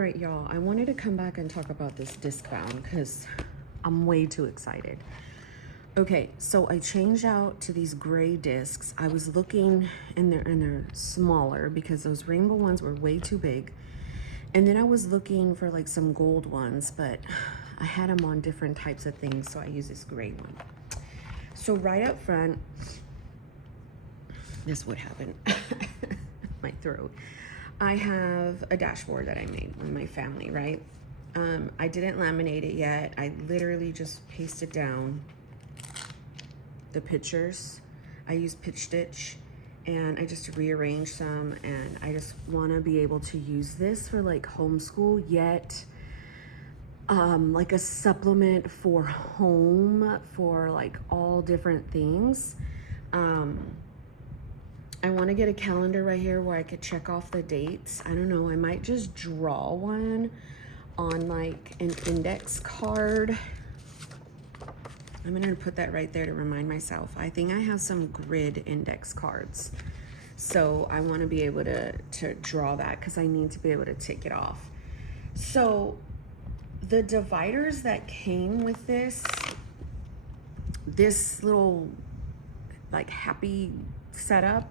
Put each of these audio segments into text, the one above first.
All right, y'all, I wanted to come back and talk about this Discbound because I'm way too excited. Okay, so I changed out to these gray discs. I was looking and they're smaller because those rainbow ones were way too big. And then I was looking for like some gold ones, but I had them on different types of things, so I use this gray one. So right up front, this would happen. My throat. I have a dashboard that I made with my family, right? I didn't laminate it yet. I literally just pasted down the pictures. I used pitch stitch and I just rearranged some, and I just want to be able to use this for like homeschool, yet like a supplement for home for like all different things. I want to get a calendar right here where I could check off the dates. I don't know, I might just draw one on like an index card. I'm gonna put that right there to remind myself. I think I have some grid index cards. So I want to be able to draw that because I need to be able to take it off. So the dividers that came with this little like happy setup,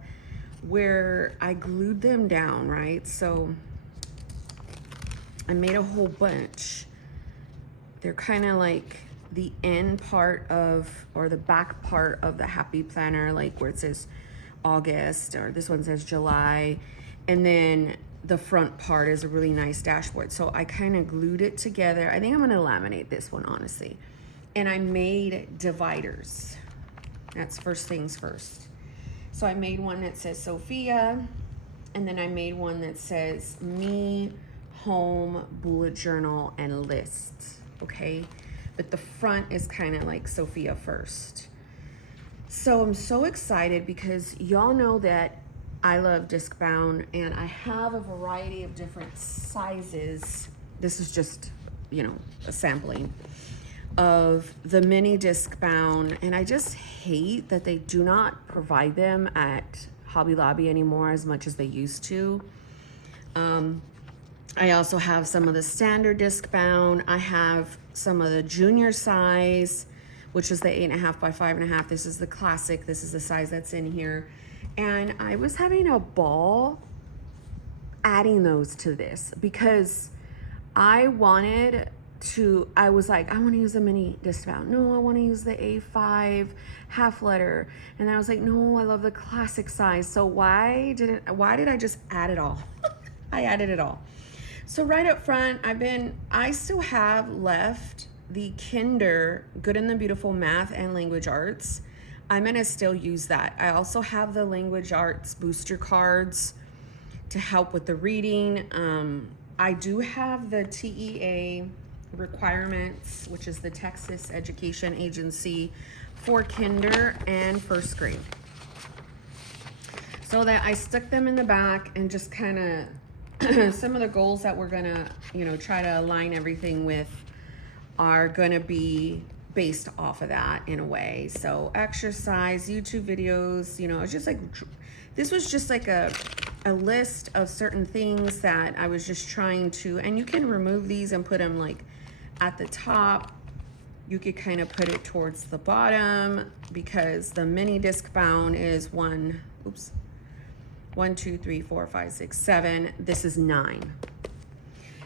where I glued them down, right? So I made a whole bunch. They're kind of like the end part of, or the back part of the happy planner, like where it says August, or this one says July, and then the front part is a really nice dashboard. So I kind of glued it together. I think I'm gonna laminate this one, honestly. And I made dividers. That's first things first. So I made one that says Sophia, and then I made one that says me, home, bullet journal, and list, okay? But the front is kind of like Sophia first. So I'm so excited because y'all know that I love Discbound, and I have a variety of different sizes. This is just, you know, a sampling of the mini Discbound, and I just hate that they do not provide them at Hobby Lobby anymore as much as they used to. I also have some of the standard Discbound. I have some of the junior size, which is the 8.5 by 5.5. This is the classic. This is the size that's in here. And I was having a ball adding those to this because I was like, I want to use a mini Discbound. No, I want to use the A5 half letter. And I was like, no, I love the classic size. So why did I just add it all? I added it all. So right up front, I still have left the Kinder Good and the Beautiful Math and Language Arts. I'm gonna still use that. I also have the Language Arts booster cards to help with the reading. I do have the TEA requirements, which is the Texas Education Agency for kinder and first grade. So that I stuck them in the back, and just kind of some of the goals that we're gonna, you know, try to align everything with are gonna be based off of that in a way. So exercise, YouTube videos, you know, it's just like, this was just like a list of certain things that I was just trying to, and you can remove these and put them like at the top. You could kind of put it towards the bottom because the mini Discbound is 1, 2, 3, 4, 5, 6, 7. This is 9.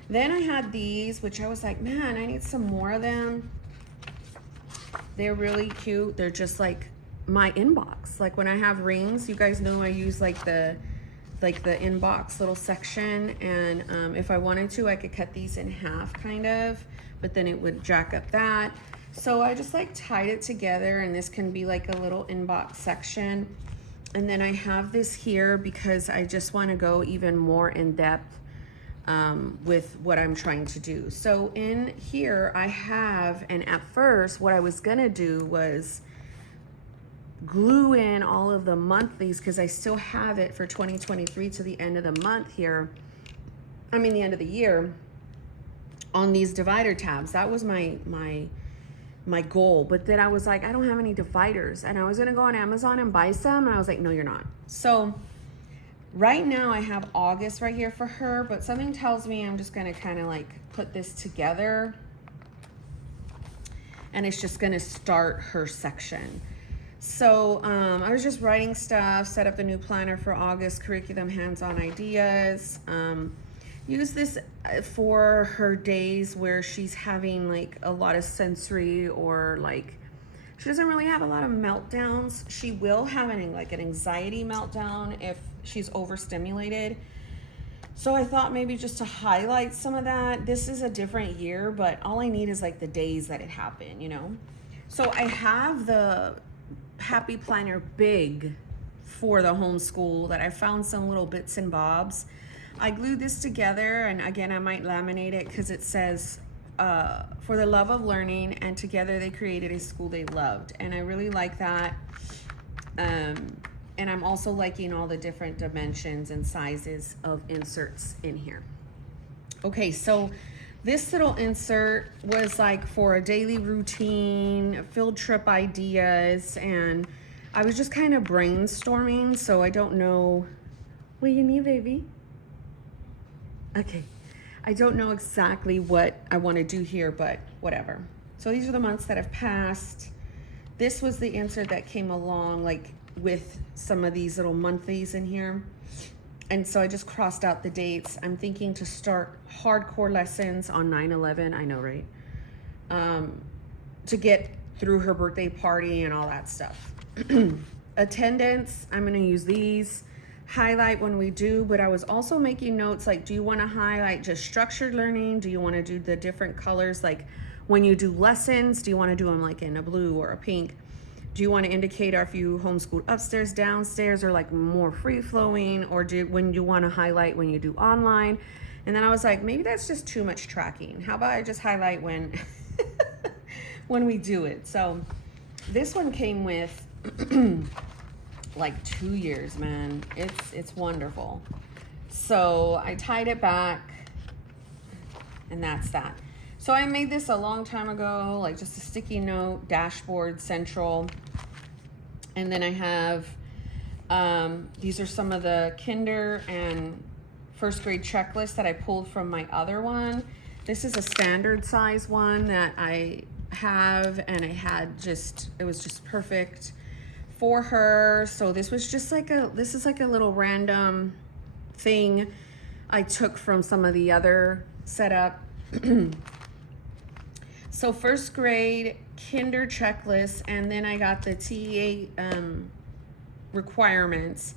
Then I had these, which I was like, man, I need some more of them. They're really cute. They're just like my inbox. Like when I have rings, you guys know I use like the inbox little section, and if I wanted to, I could cut these in half kind of, but then it would jack up that. So I just like tied it together, and this can be like a little inbox section. And then I have this here because I just want to go even more in depth with what I'm trying to do. So in here I have, and at first what I was gonna do was glue in all of the monthlies because I still have it for 2023 to the end of the month here. I mean the end of the year on these divider tabs. That was my goal. But then I was like, I don't have any dividers, and I was gonna go on Amazon and buy some, and I was like, no, you're not. So Right now I have August right here for her, but something tells me I'm just gonna kind of like put this together, and it's just gonna start her section. So I was just writing stuff, set up the new planner for August, curriculum, hands-on ideas. Use this for her days where she's having like a lot of sensory, or like she doesn't really have a lot of meltdowns. She will have an anxiety meltdown if she's overstimulated. So I thought maybe just to highlight some of that. This is a different year, but all I need is like the days that it happened, you know? So I have the Happy Planner Big for the homeschool that I found some little bits and bobs. I glued this together, and again, I might laminate it because it says, for the love of learning, and together they created a school they loved. And I really like that. And I'm also liking all the different dimensions and sizes of inserts in here. Okay, so this little insert was like for a daily routine, field trip ideas, and I was just kind of brainstorming, so I don't know. What you need, baby? Okay, I don't know exactly what I want to do here, but whatever. So these are the months that have passed. This was the insert that came along like with some of these little monthlies in here. And so I just crossed out the dates. I'm thinking to start hardcore lessons on 9/11, I know, right? To get through her birthday party and all that stuff. Attendance, I'm gonna use these. Highlight when we do, but I was also making notes like, do you wanna highlight just structured learning? Do you wanna do the different colors? Like when you do lessons, do you wanna do them like in a blue or a pink? Do you want to indicate if you homeschooled upstairs, downstairs, or like more free flowing, or when you want to highlight when you do online? And then I was like, maybe that's just too much tracking. How about I just highlight when when we do it? So this one came with like 2 years, man. It's wonderful. So I tied it back, and that's that. So I made this a long time ago, like just a sticky note, dashboard, central. And then I have, these are some of the kinder and first grade checklists that I pulled from my other one. This is a standard size one that I have, and it was just perfect for her. So this was just like this is like a little random thing I took from some of the other setup. So first grade kinder checklist, and then I got the TEA requirements.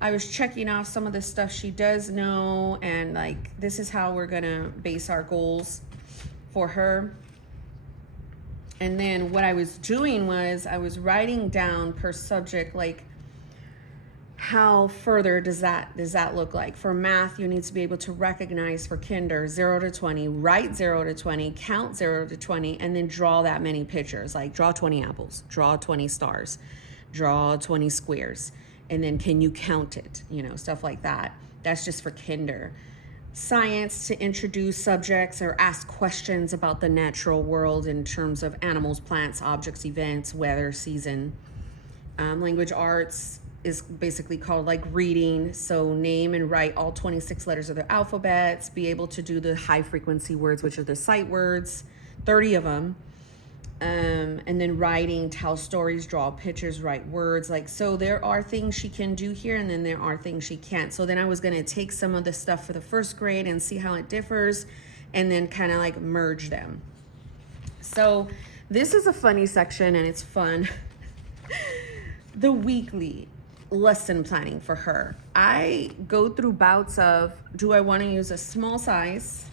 I was checking off some of the stuff she does know, and like this is how we're gonna base our goals for her. And then what I was doing was I was writing down per subject, like how further does that look like? For math, you need to be able to recognize for kinder 0 to 20, write 0 to 20, count 0 to 20, and then draw that many pictures, like draw 20 apples, draw 20 stars, draw 20 squares, and then can you count it? You know, stuff like that. That's just for kinder. Science, to introduce subjects or ask questions about the natural world in terms of animals, plants, objects, events, weather, season. Language arts is basically called like reading. So name and write all 26 letters of the alphabets, be able to do the high frequency words, which are the sight words, 30 of them. And then writing, tell stories, draw pictures, write words. Like, so there are things she can do here, and then there are things she can't. So then I was gonna take some of the stuff for the first grade and see how it differs, and then kind of like merge them. So this is a funny section, and it's fun. The weekly lesson planning for her. I go through bouts of, do I want to use a small size,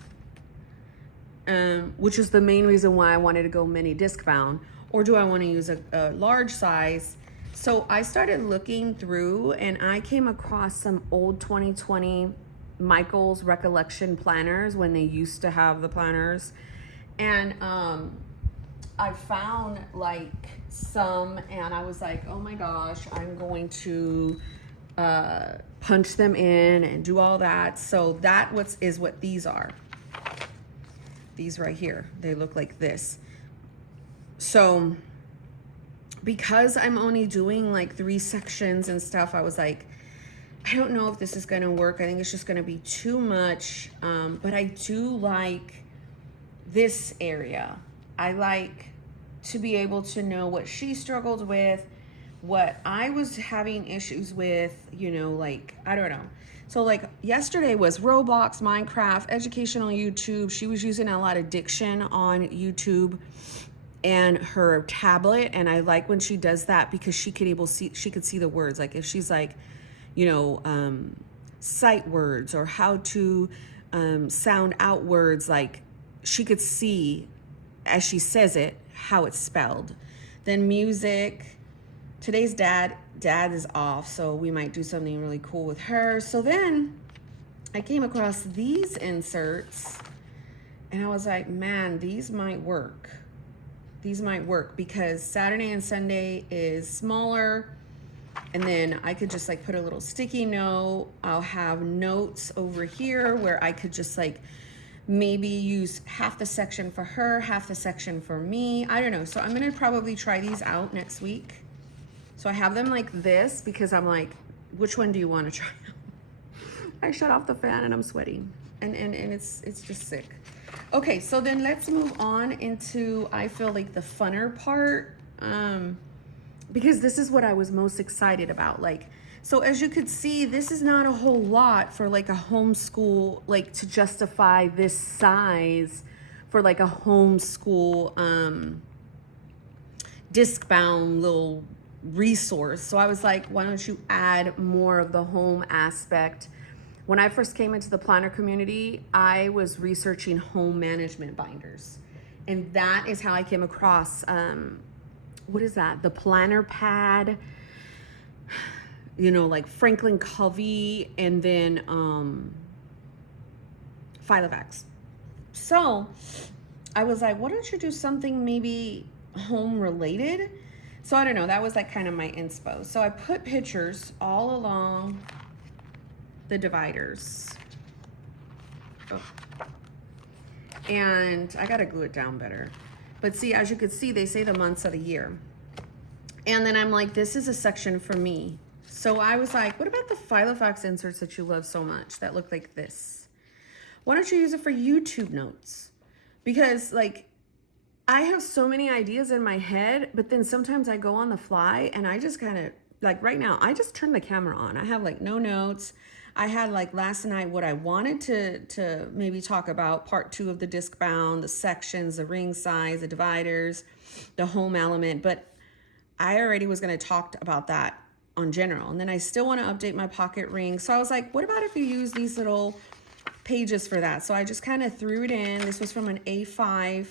which is the main reason why I wanted to go mini Discbound, or do I want to use a large size? So I started looking through, and I came across some old 2020 Michael's recollection planners when they used to have the planners, and I found like some, and I was like, oh my gosh, I'm going to punch them in and do all that. So that is what these are. These right here, they look like this. So because I'm only doing like 3 sections and stuff, I was like, I don't know if this is going to work. I think it's just going to be too much. But I do like this area. I like to be able to know what she struggled with, what I was having issues with, you know, like, I don't know. So like yesterday was Roblox, Minecraft, educational YouTube. She was using a lot of diction on YouTube and her tablet, and I like when she does that because she could see the words. Like if she's like, you know, sight words or how to sound out words, like she could see as she says it how it's spelled. Then music. Today's dad is off, so we might do something really cool with her. So then I came across these inserts and I was like, man, these might work. These might work because Saturday and Sunday is smaller, and then I could just like put a little sticky note. I'll have notes over here where I could just like maybe use half the section for her, half the section for me. I don't know. So I'm gonna probably try these out next week. So I have them like this because I'm like, which one do you want to try? I shut off the fan and I'm sweating, and it's just sick. Okay, so then let's move on into, I feel like, the funner part, because this is what I was most excited about. Like, so as you could see, this is not a whole lot for like a homeschool, like to justify this size for like a homeschool Discbound little resource. So I was like, why don't you add more of the home aspect? When I first came into the planner community, I was researching home management binders, and that is how I came across what is that, the planner pad, you know, like Franklin Covey, and then Filofax. So I was like, why don't you do something maybe home related? So I don't know, that was like kind of my inspo. So I put pictures all along the dividers. Oh. And I gotta glue it down better. But see, as you can see, they say the months of the year. And then I'm like, this is a section for me. So I was like, what about the Filofax inserts that you love so much that look like this? Why don't you use it for YouTube notes? Because like, I have so many ideas in my head, but then sometimes I go on the fly and I just kind of, like right now, I just turn the camera on. I have like no notes. I had like last night what I wanted to maybe talk about, part 2 of the Discbound, the sections, the ring size, the dividers, the home element, but I already was going to talk about that on general. And then I still want to update my pocket ring. So I was like, what about if you use these little pages for that? So I just kind of threw it in. This was from an A5.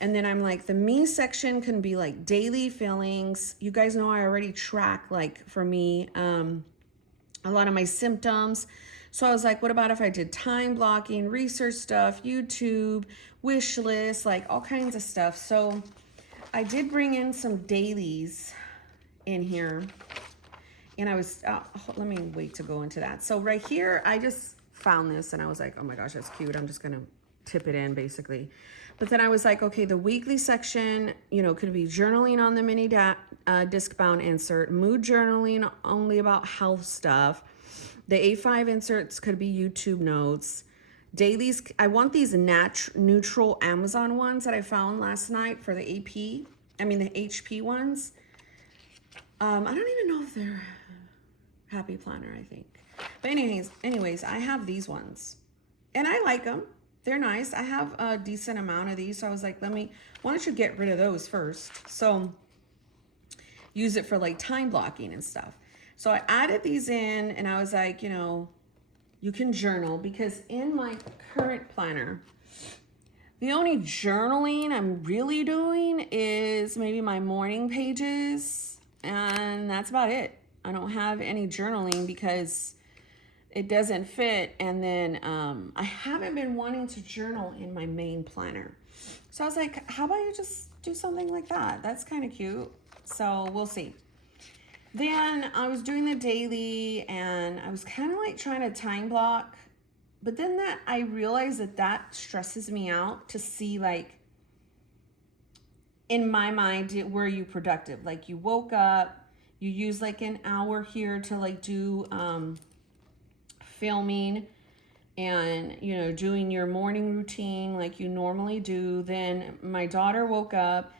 And then I'm like, the me section can be like daily feelings. You guys know I already track, like for me, a lot of my symptoms. So I was like, what about if I did time blocking, research stuff, YouTube, wish list, like all kinds of stuff. So I did bring in some dailies in here. And I was, let me wait to go into that. So right here, I just found this and I was like, oh my gosh, that's cute. I'm just going to tip it in basically. But then I was like, okay, the weekly section, you know, could be journaling on the mini Discbound insert, mood journaling only about health stuff. The A5 inserts could be YouTube notes. Dailies, I want these neutral Amazon ones that I found last night for the the HP ones. I don't even know if they're Happy Planner, I think. But anyways, I have these ones and I like them. They're nice. I have a decent amount of these. So I was like, why don't you get rid of those first? So use it for like time blocking and stuff. So I added these in and I was like, you know, you can journal, because in my current planner, the only journaling I'm really doing is maybe my morning pages, and that's about it. I don't have any journaling because it doesn't fit. And then I haven't been wanting to journal in my main planner. So I was like, how about you just do something like that? That's kind of cute. So we'll see. Then I was doing the daily and I was kind of like trying to time block. But then I realized that stresses me out to see, like, in my mind, were you productive? Like, you woke up, you use like an hour here to like do filming and, you know, doing your morning routine like you normally do. Then my daughter woke up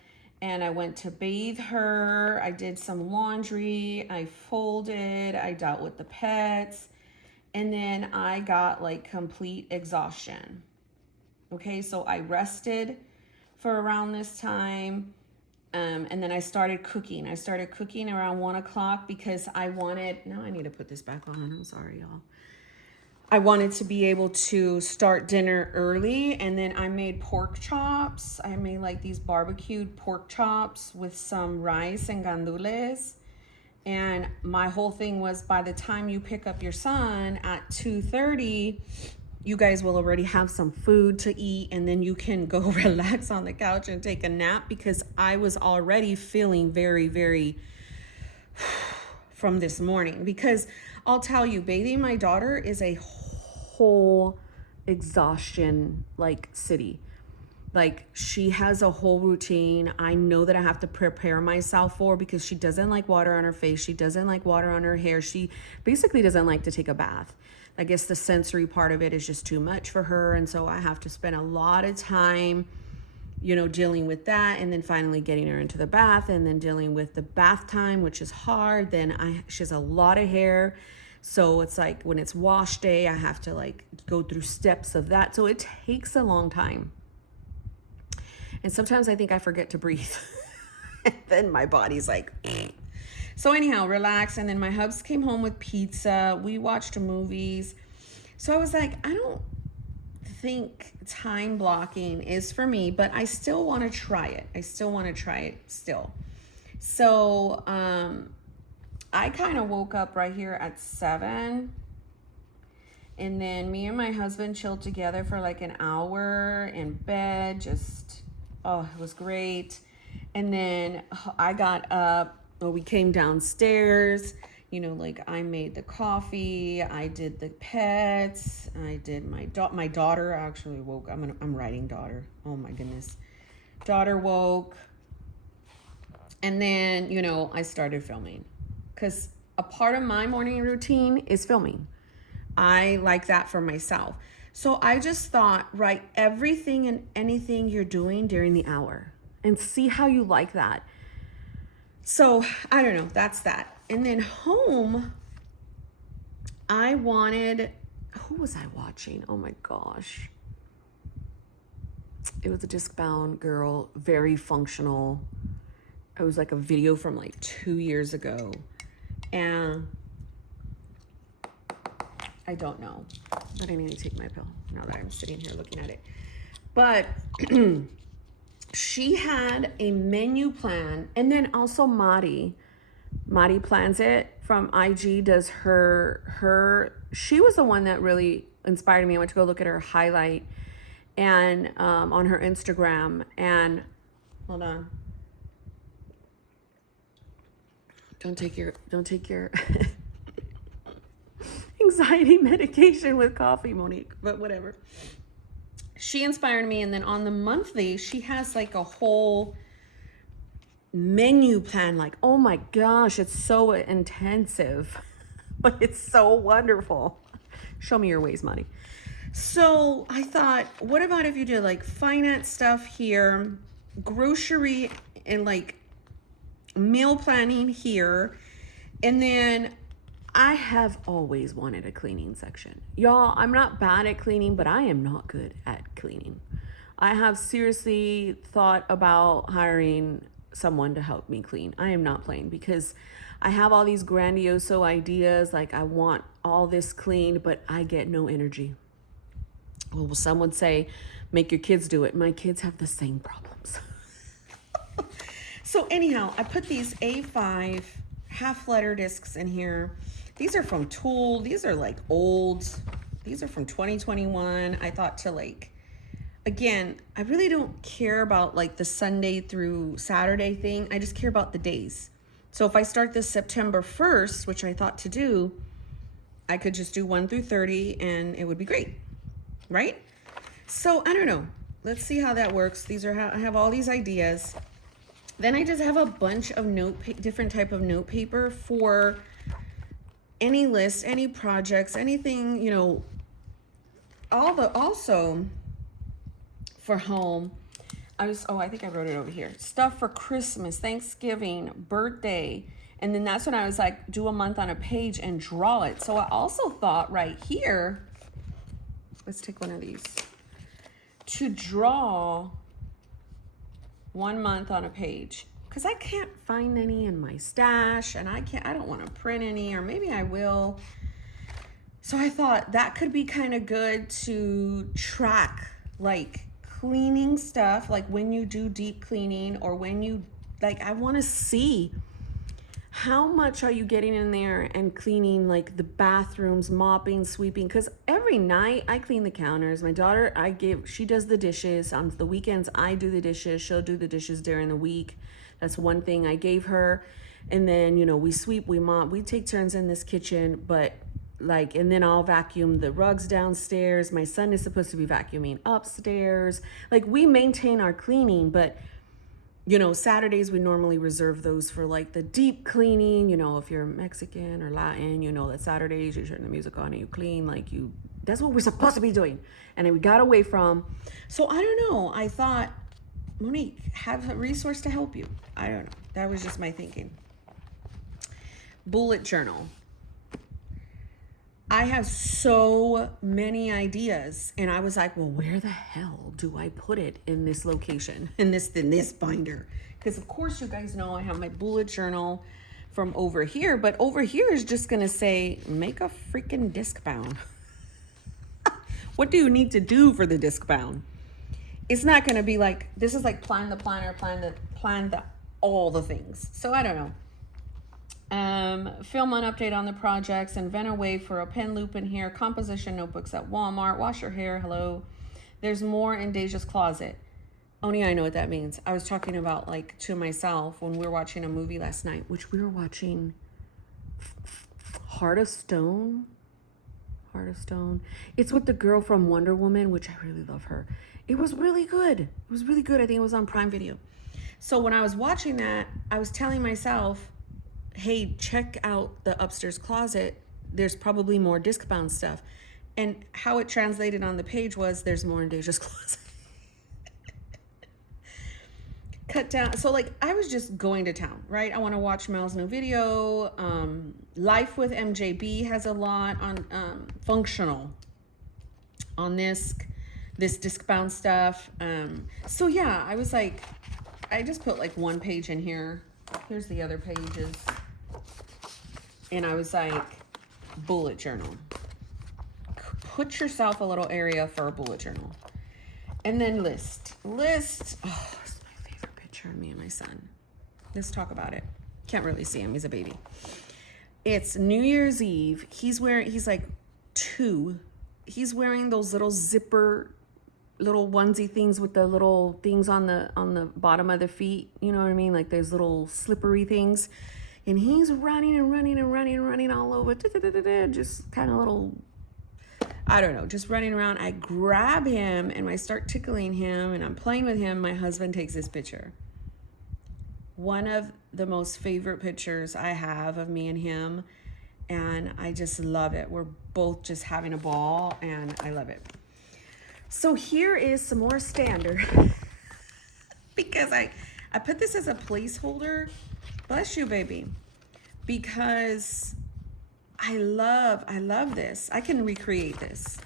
and I went to bathe her. I did some laundry. I folded. I dealt with the pets. And then I got like complete exhaustion. Okay, so I rested for around this time. And then I started cooking. I started cooking around 1 o'clock because I wanted, now I need to put this back on. I'm sorry, y'all. I wanted to be able to start dinner early, and then I made pork chops. I made like these barbecued pork chops with some rice and gandules. And my whole thing was, by the time you pick up your son at 2:30, you guys will already have some food to eat, and then you can go relax on the couch and take a nap, because I was already feeling very, very from this morning. Because I'll tell you, bathing my daughter is a whole exhaustion like city. Like, she has a whole routine. I know that I have to prepare myself for, because she doesn't like water on her face. She doesn't like water on her hair. She basically doesn't like to take a bath. I guess the sensory part of it is just too much for her. And so I have to spend a lot of time, you know, dealing with that, and then finally getting her into the bath, and then dealing with the bath time, which is hard. Then she has a lot of hair. So it's like when it's wash day, I have to like go through steps of that. So it takes a long time. And sometimes I think I forget to breathe. And then my body's like, So anyhow, relax. And then my hubs came home with pizza. We watched movies. So I was like, I don't think time blocking is for me, but I still want to try it. So I kind of woke up right here at 7. And then me and my husband chilled together for like an hour in bed. Oh, it was great. And then I got up. We came downstairs, you know, like I made the coffee, I did the pets, I did my daughter actually woke. I'm writing daughter. Oh my goodness. Daughter woke. And then, you know, I started filming, because a part of my morning routine is filming. I like that for myself. So I just thought, write everything and anything you're doing during the hour and see how you like that. So I don't know, that's that. And then home, who was I watching? Oh my gosh. It was a Discbound girl, very functional. It was like a video from like 2 years ago. And I don't know, but I need to take my pill now that I'm sitting here looking at it. But she had a menu plan, and then also Madi Plans It from IG does she was the one that really inspired me. I went to go look at her highlight and on her Instagram, and hold on. Don't take your anxiety medication with coffee, Monique, but whatever. She inspired me. And then on the monthly, she has like a whole menu plan. Like, oh my gosh, it's so intensive, but it's so wonderful. Show me your ways, Money. So I thought, what about if you did like finance stuff here, grocery and like meal planning here, and then I have always wanted a cleaning section. Y'all, I'm not bad at cleaning, but I am not good at cleaning. I have seriously thought about hiring someone to help me clean. I am not playing, because I have all these grandiose ideas, like I want all this cleaned, but I get no energy. Well, some would say, make your kids do it. My kids have the same problems. So anyhow, I put these A5 half letter discs in here. These are from Tool. These are like old. These are from 2021. I thought to like, again, I really don't care about like the Sunday through Saturday thing. I just care about the days. So if I start this September 1st, which I thought to do, I could just do 1 through 30 and it would be great, right? So I don't know. Let's see how that works. These are how I have all these ideas. Then I just have a bunch of different type of note paper for any lists, any projects, anything, you know, also for home, I think I wrote it over here. Stuff for Christmas, Thanksgiving, birthday. And then that's when I was like, do a month on a page and draw it. So I also thought right here, let's take one of these, to draw 1 month on a page. Because I can't find any in my stash, and I don't want to print any, or maybe I will. So I thought that could be kind of good to track, like cleaning stuff, like when you do deep cleaning, or when you, like, I want to see how much are you getting in there and cleaning, like the bathrooms, mopping, sweeping. Because every night I clean the counters. My daughter, she does the dishes. On the weekends, I do the dishes. She'll do the dishes during the week. That's one thing I gave her. And then, you know, we sweep, we mop, we take turns in this kitchen, but like, and then I'll vacuum the rugs downstairs. My son is supposed to be vacuuming upstairs. Like, we maintain our cleaning, but you know, Saturdays we normally reserve those for like the deep cleaning. You know, if you're Mexican or Latin, you know that Saturdays you turn the music on and you clean, like that's what we're supposed to be doing. And then we got away from. So I don't know. I thought, Monique, have a resource to help you. I don't know. That was just my thinking. Bullet journal. I have so many ideas, and I was like, well, where the hell do I put it in this location, in this binder? Because of course you guys know I have my bullet journal from over here, but over here is just gonna say, make a freaking Discbound. What do you need to do for the Discbound? It's not gonna be like, this is like plan the planner, plan the all the things. So I don't know. Film an update on the projects, invent a way for a pen loop in here, composition notebooks at Walmart, wash your hair, hello. There's more in Deja's closet. Only I know what that means. I was talking about, like, to myself when we were watching a movie last night, which we were watching Heart of Stone. It's with the girl from Wonder Woman, which I really love her. It was really good. I think it was on Prime Video. So when I was watching that, I was telling myself, hey, check out the upstairs closet. There's probably more Discbound stuff. And how it translated on the page was, there's more in Deja's closet. Cut down. So like, I was just going to town, right? I want to watch Mel's new video. Life with MJB has a lot on functional on this Discbound stuff. So yeah, I was like, I just put like one page in here. Here's the other pages. And I was like, bullet journal. Put yourself a little area for a bullet journal. And then list. Oh, it's my favorite picture of me and my son. Let's talk about it. Can't really see him. He's a baby. It's New Year's Eve. He's like 2. He's wearing those little zipper, little onesie things with the little things on the bottom of the feet. You know what I mean? Like those little slippery things. And he's running all over, just kind of little, I don't know, just running around. I grab him and I start tickling him and I'm playing with him. My husband takes this picture. One of the most favorite pictures I have of me and him. And I just love it. We're both just having a ball and I love it. So here is some more standard because I put this as a placeholder. Bless you, baby. Because I love this. I can recreate this.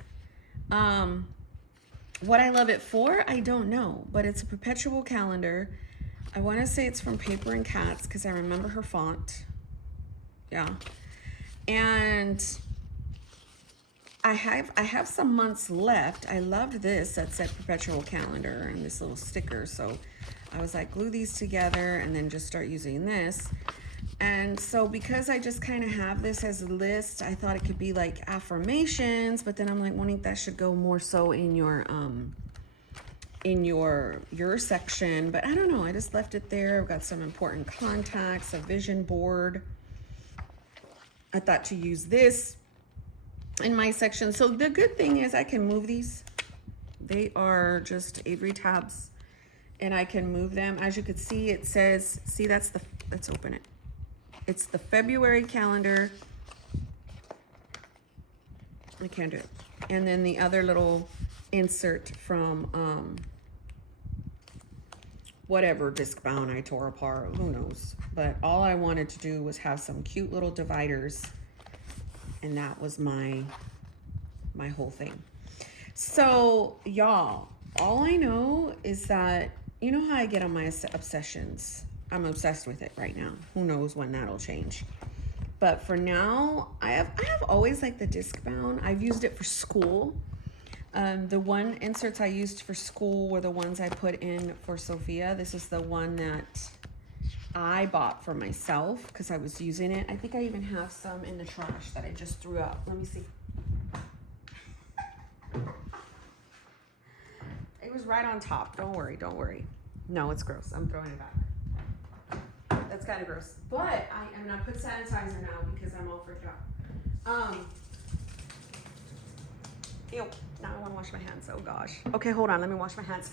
What I love it for, I don't know, but it's a perpetual calendar. I want to say it's from Paper and Cats because I remember her font. Yeah. And I have some months left. I loved this that said perpetual calendar and this little sticker. So I was like, glue these together and then just start using this. And so because I just kind of have this as a list, I thought it could be like affirmations, but then I'm like, Monique, that should go more so in your section. But I don't know, I just left it there. I've got some important contacts, a vision board. I thought to use this in my section. So the good thing is I can move these. They are just Avery tabs and I can move them. As you can see, it says, let's open it. It's the February calendar I can't do it. And then the other little insert from whatever Discbound I tore apart, who knows. But all I wanted to do was have some cute little dividers, and that was my whole thing. So y'all, all I know is that, you know how I get on my obsessions. I'm obsessed with it right now. Who knows when that'll change. But for now, I have always liked the Discbound. I've used it for school. The one inserts I used for school were the ones I put in for Sophia. This is the one that I bought for myself because I was using it. I think I even have some in the trash that I just threw out. Let me see. It was right on top. Don't worry, don't worry. No, it's gross. I'm throwing it back. That's kind of gross. But I'm gonna put sanitizer now because I'm all freaked out. Ew. Now I want to wash my hands. Oh gosh. Okay, hold on. Let me wash my hands.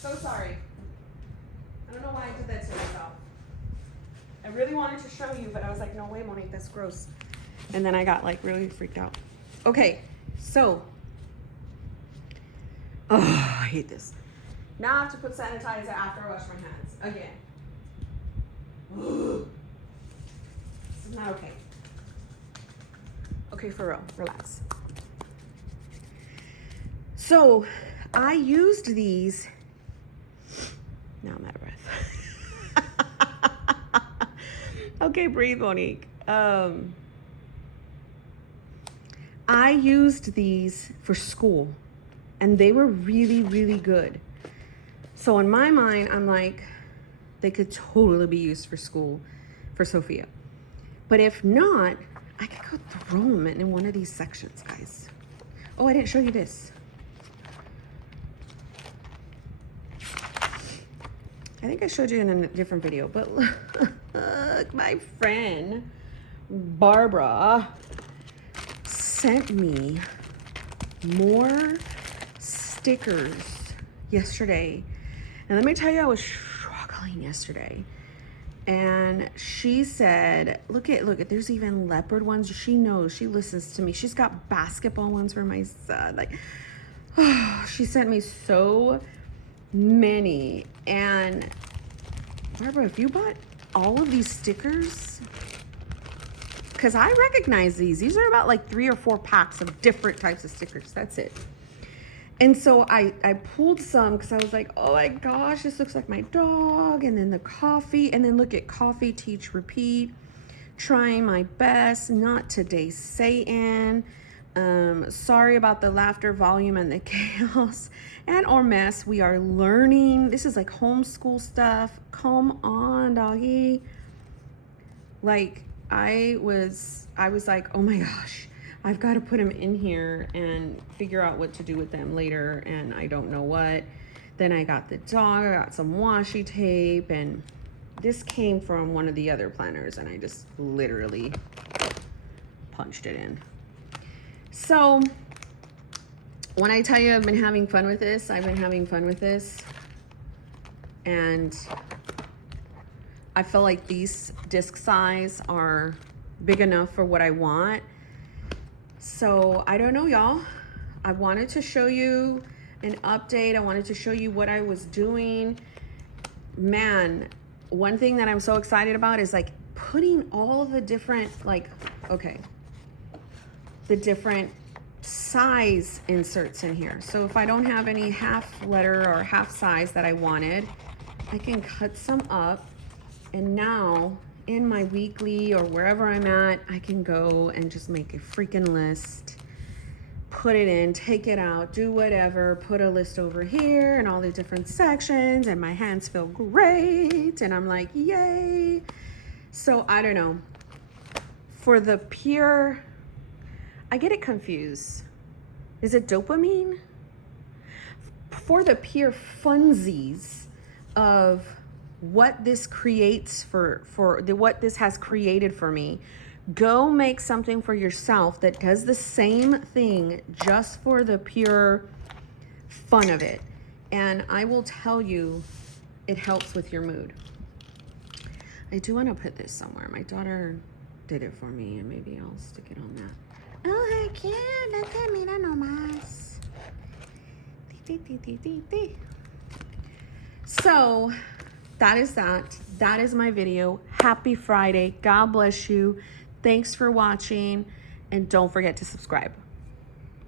So sorry. I don't know why I did that to myself. I really wanted to show you, but I was like, no way, Monique, that's gross. And then I got like really freaked out. Okay, so, oh, I hate this. Now I have to put sanitizer after I wash my hands again. This is not okay. Okay, for real, relax. So I used these. Now I'm out of breath. Okay, breathe, Monique. I used these for school, and they were really, really good. So in my mind, I'm like, they could totally be used for school for Sophia. But if not, I could go throw them in one of these sections, guys. Oh, I didn't show you this. I think I showed you in a different video, but look, my friend Barbara sent me more stickers yesterday. And let me tell you, I was struggling yesterday. And she said, look at, there's even leopard ones. She knows, she listens to me. She's got basketball ones for my son. Like, oh, she sent me so many. And Barbara, if you bought all of these stickers, because I recognize these are about like 3 or 4 packs of different types of stickers. That's it. And so I pulled some because I was like, oh my gosh, this looks like my dog. And then the coffee, and then look at coffee, teach, repeat, trying my best, not today, Satan. Sorry about the laughter, volume, and the chaos and or mess. We are learning. This is like homeschool stuff. Come on, doggy. Like I was like, oh my gosh, I've got to put them in here and figure out what to do with them later, and I don't know what. Then I got the dog, I got some washi tape, and this came from one of the other planners, and I just literally punched it in. So when I tell you I've been having fun with this, I've been having fun with this, and I feel like these disc size are big enough for what I want. So I don't know, y'all. I wanted to show you an update. I wanted to show you what I was doing. Man, one thing that I'm so excited about is like putting all of the different, like, okay, the different size inserts in here. So if I don't have any half letter or half size that I wanted, I can cut some up, and now in my weekly or wherever I'm at, I can go and just make a freaking list, put it in, take it out, do whatever, put a list over here and all the different sections, and my hands feel great, and I'm like, yay. So I don't know. For the pure, I get it confused. Is it dopamine? For the pure funsies of what this creates what this has created for me, go make something for yourself that does the same thing just for the pure fun of it. And I will tell you, it helps with your mood. I do want to put this somewhere. My daughter did it for me, and maybe I'll stick it on that. Oh, heck yeah, déjame mira nomás. So that is that. That is my video. Happy Friday. God bless you. Thanks for watching. And don't forget to subscribe.